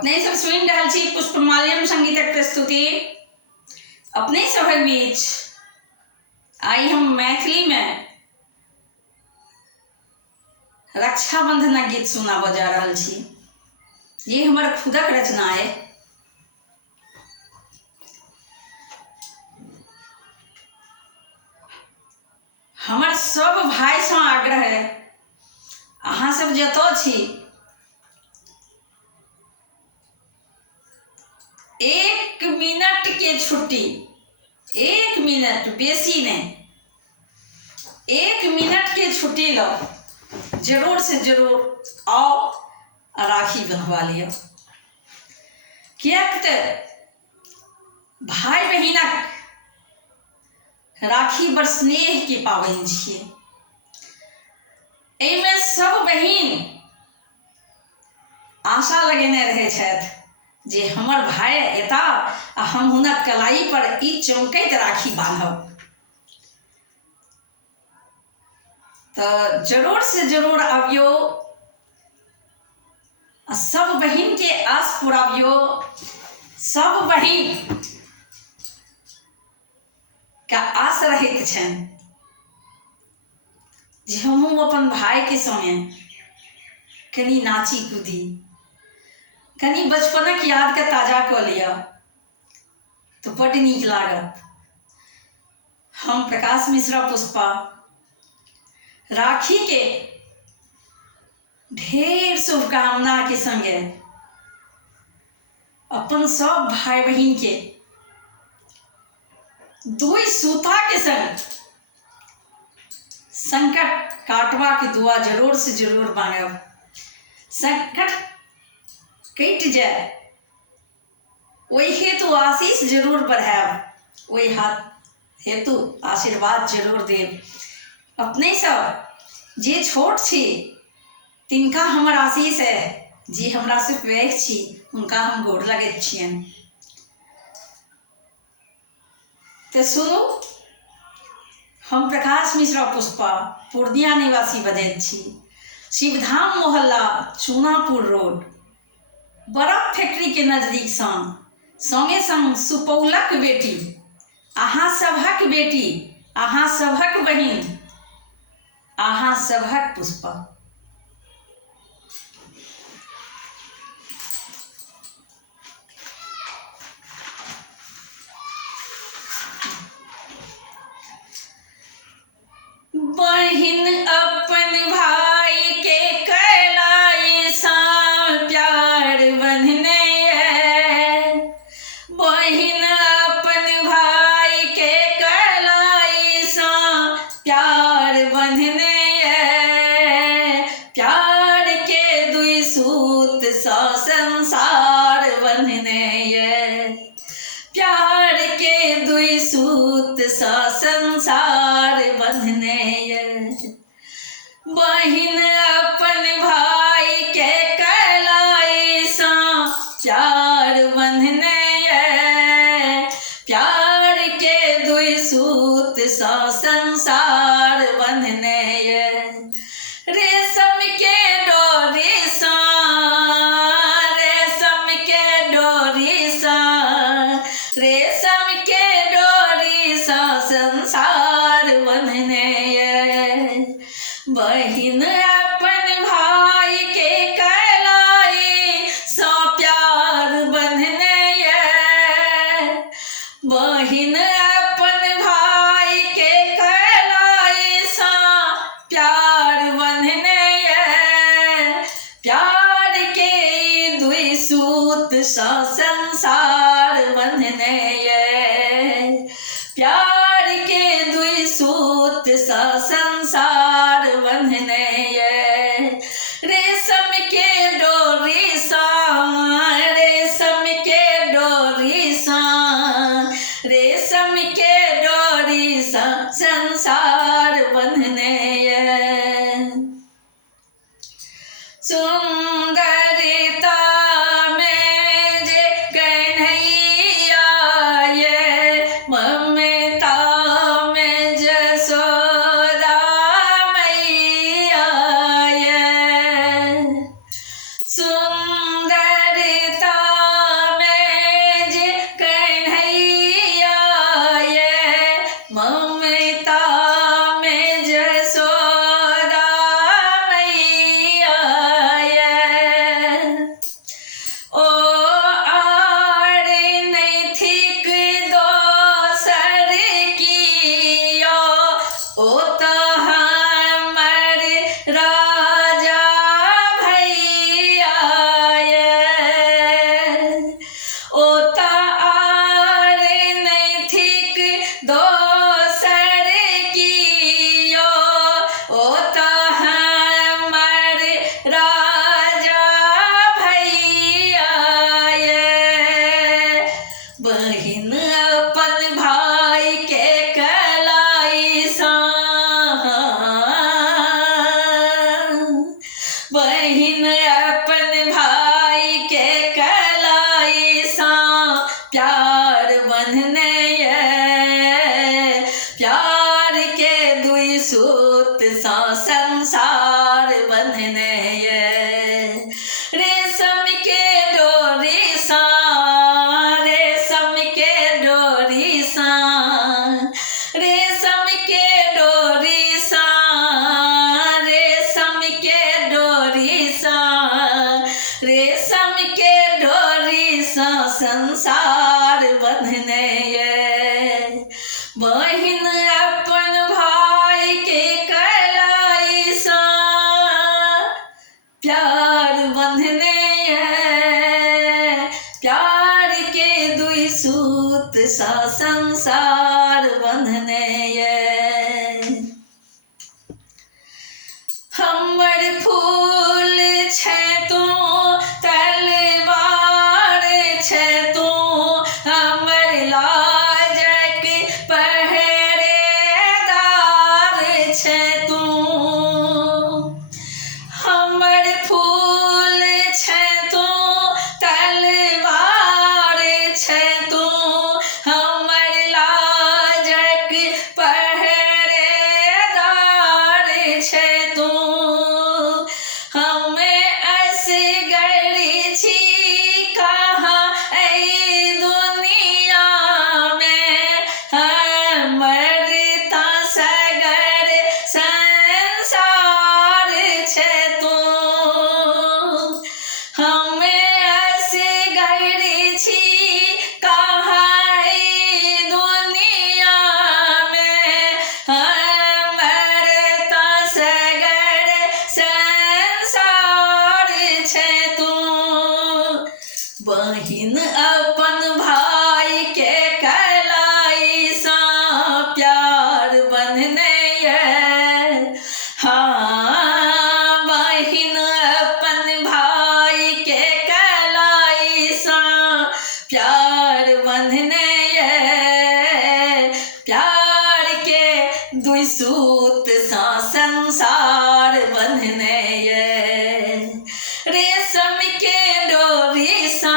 अपने सब सुनि रहल छी पुष्पमाल्यम संगीतक प्रस्तुति अपने सभक बीच। आई हम मैथिली में रक्षाबंधन गीत सुनाबऽ जा रहल छी। ये हमर खुदक रचना है। हमर सब भाई से आग्रह है, अहाँ सब जतऽ छी एक मिनट के छुट्टी, 1 मिनट बेसी नहीं, 1 मिनट के छुट्टी लो, जरूर से जरूर आओ राखी बंधवा लियो। कियाक तऽ भाई बहिनक राखी बड़ स्नेह के पाबनि छियै। एहिमे सब बहिन आशा लगेने रहै छथि जे हमर भाई एता आ हम हुनक कलाई पर ई चमकैत राखी बांधब। तो जरूर से जरूर आबियो, सब बहिन के आस पुराबियो। सब बहिन का आस रहैत छनि जे हमहूँ अपन भाई के संगे कनी नाची कूदी, कनी बचपनक याद के ताजा कऽ लिअ तो बड़ नीक लागत। हम प्रकाश मिश्रा पुष्पा राखी के ढेर शुभकामना के संगे अपन सब भाई बहिन के दुई सूता के संग संकट काटवा के दुआ जरूर से जरूर मांगब। संकट कट जाए ओहि हेतु आशीष जरूर बढ़ाब, ओहि हेतु आशीर्वाद जरूर देब। अपने सब जे छोट छी तिनका हमर आशीष है, जे हमरा से पैघ छी उनका हम गोर लगैत छियनि। तो सुनू, हम प्रकाश मिश्रा पुष्पा पूर्णिया निवासी बजैत छी। शिवधाम मोहल्ला चूनापुर रोड बर्फ फैक्ट्री के नजदीक संगे संग सुपौलक बेटी, अहाँ सभक बेटी, अहाँ सभक बहिन, अहाँ सभक पुष्पा। बहिन अपन भाई के कलाई सा प्यार बंधने है, बहिन अपन भाई के कलाई सा प्यार बंधने है। प्यार के दुई सूत सा संसार बंधने है, प्यार के दुई सूत सा संसार बंधने ये। बहिन अपन भाई के कलाई सा प्यार बंधने ये, प्यार के दुई सूत सा संसार बंधने ये। रेशम के डोरी सा, रेशम के डोरी सा, रेशम के डोरी सा संसार बंधने ये। बहिन अपन भाई के कलाई सा प्यार बंधने ये, बहिन अपन भाई के कलाई सा प्यार बंधने ये। प्यार के दुई सूत सा संसार बंधने ये, प्यार के दुई सूत सा संसार बंधने ये। रेशम के डोरी सा, रेशम के डोरी सा, रेशम के डोरी सा संसार बंधने ये। सुंदरता में जे कन्हैया ये, ममता में जसोदा मैया ये। सुंदरता अपन भाई के कलाई सा, बहिन अपन भाई के कलाई सा, प्यार बंधने ये, प्यार के दुई सूत सा संसार बंधने ये, रेशम के डोरी सा, रेशम के डोरी सा, रेशम के डोरी सा, रेशम के डोरी सा, रेशम के डोरी सा संसार बंधने ये, बहिन अपन भाई के कलाई सा, प्यार बंधने ये, प्यार के दुई सूत सा संसार बंधने ये, हमर फूल छै तू तलवार छै तू, हमर लाजक पहरेदार छै तू, हमर फूल छै तू तलवार छै तू, हमर लाजक पहरेदार छै तू, हमें असगर छी कहाँ ऐ दुनिया में, हमर ता सगर संसार छै तू, हमें असगर छी कहाँ ऐ दुनिया में, हमर ता सगर संसार छै तू, बहिन अपन भाई के कलाई सा, प्यार बंधने ये, हाँ बहिन अपन भाई के कलाई सा, प्यार बंधने ये, प्यार के दुई सूत सा संसार बंधने ये, रेशम के डोरी सा,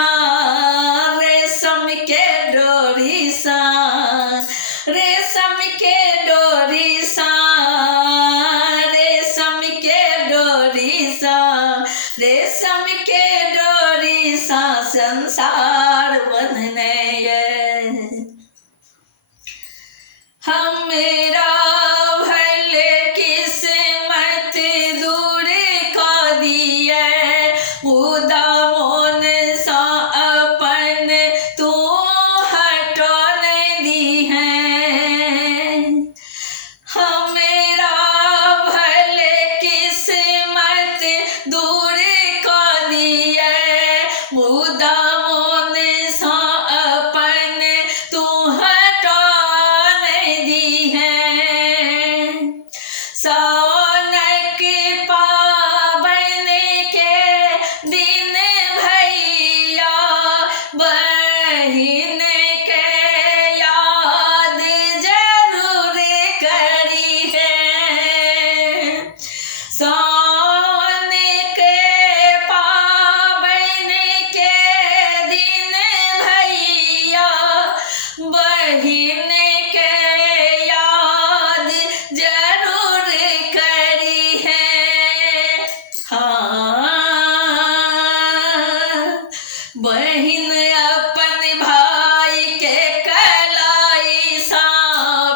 रेशम के डोरी सा, रेशम के डोरी सा, रेशम के डोरी सा, रेशम के डोरी सा संसार बंधने ये, हमरा भले किस्मत दूर का दिए, मुदा मोन सा अपन तू हटने दी है, हमेरा भले किस्मत दूर का दिए, मुदा मोन सा अपन तू हटने दी है, सौनक पावन के दिन भैया, बहिन के याद जरूर करी है, सौन के पावन के दिन भैया, बहिन के याद जरूर करी है, हाँ बहिन अपन भाई के कलाई सा,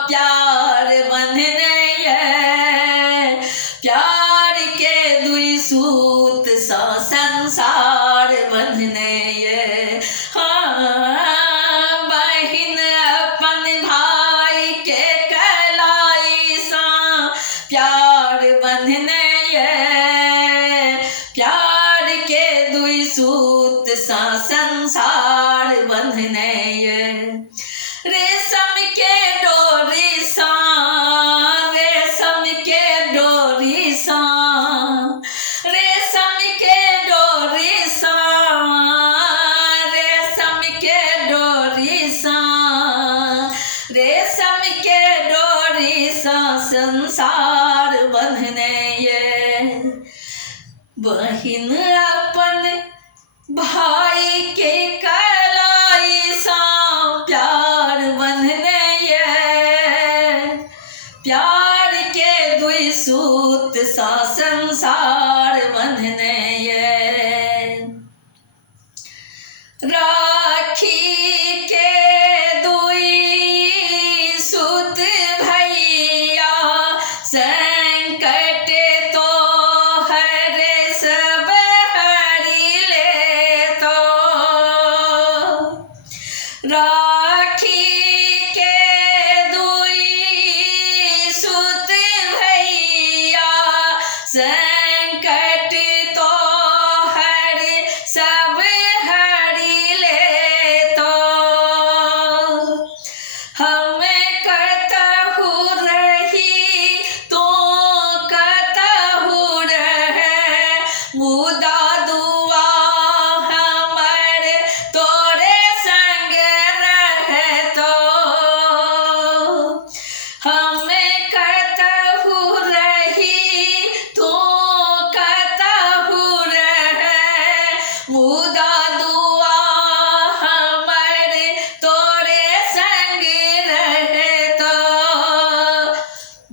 प्यार बंधने ये, प्यार के दुई सूत सा संसार बंधने ये, हाँ बहिन अपन भाई के कलाई सा, प्यार बंधने ये, प्यार के दुई सूत सा संसार बंधने ये, रेशम के डोरी सा, रेशम के डोरी सा, रेशम के डोरी सा, रेशम के डोरी सा, संसार बंधने ये। बहिन अपन भाई के कलाई सा प्यार बंधने ये। प्यार के दुई सूत सा संसार बंधने ये। राखी के दुई सूत भैया संकट तो हर सब हरि ले तो। राखी के दुई सूत भैया संकट तो हर सब हरि ले तो। हम कहतहु रही तो कहतहु रहे मुदा दुआ हमर तोरे संग रहे तो। हम कहतहु रही तो कहतहु रहे मुदा दुआ हमर तोरे संग रहे तो।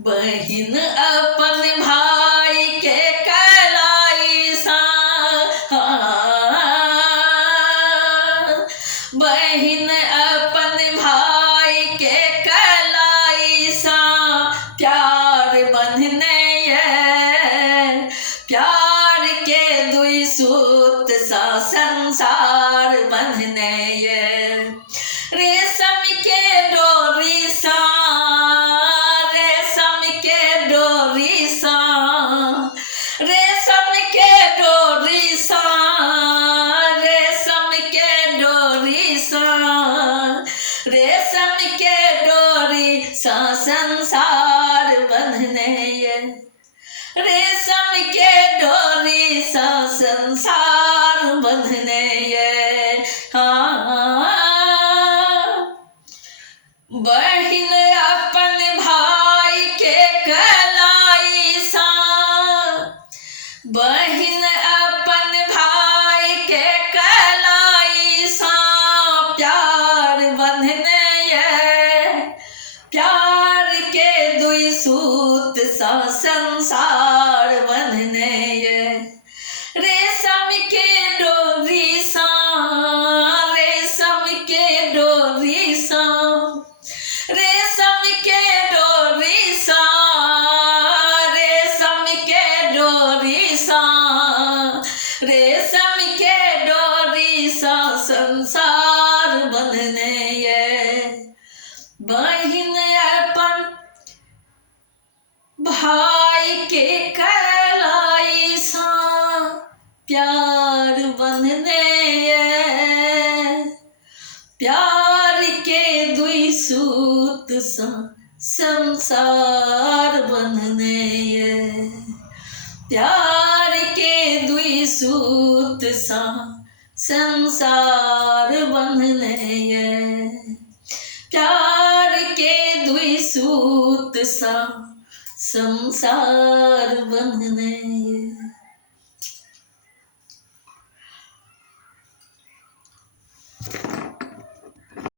बहिन अपन भाई के कलाई सा बहिन अपन भाई के कलाई सा प्यार बंधने ये। प्यार के दुई सूत सा संसार बंधने ये। रेशम के डोरी सा रेशम के डोरी सा रेशम के डोरी सा रेशम के डोरी सा रेशम के डोरी सा संसार बंधने ये। रेशम के डोरी सा संसार बंधने ये। हाँ बहिन अपन भाई के कलाई सा बहिन अपन भाई के कलाई सा प्यार बंधने ये। प्यार के दुई सूत सा संसार बंधने ये। रेशम के डोरी सा रेशम के डोरी सा रेशम के डोरी सा रेशम के डोरी सा रेशम के डोरी सा संसार बंधने ये। बहिन अपन भाई के कलाई सा प्यार बंधने ये। प्यार के दुई सूत सा संसार बंधने ये। प्यार के दुई सूत सा संसार बंधने ये। प्यार के दुई सूत सा संसार बंधने ये।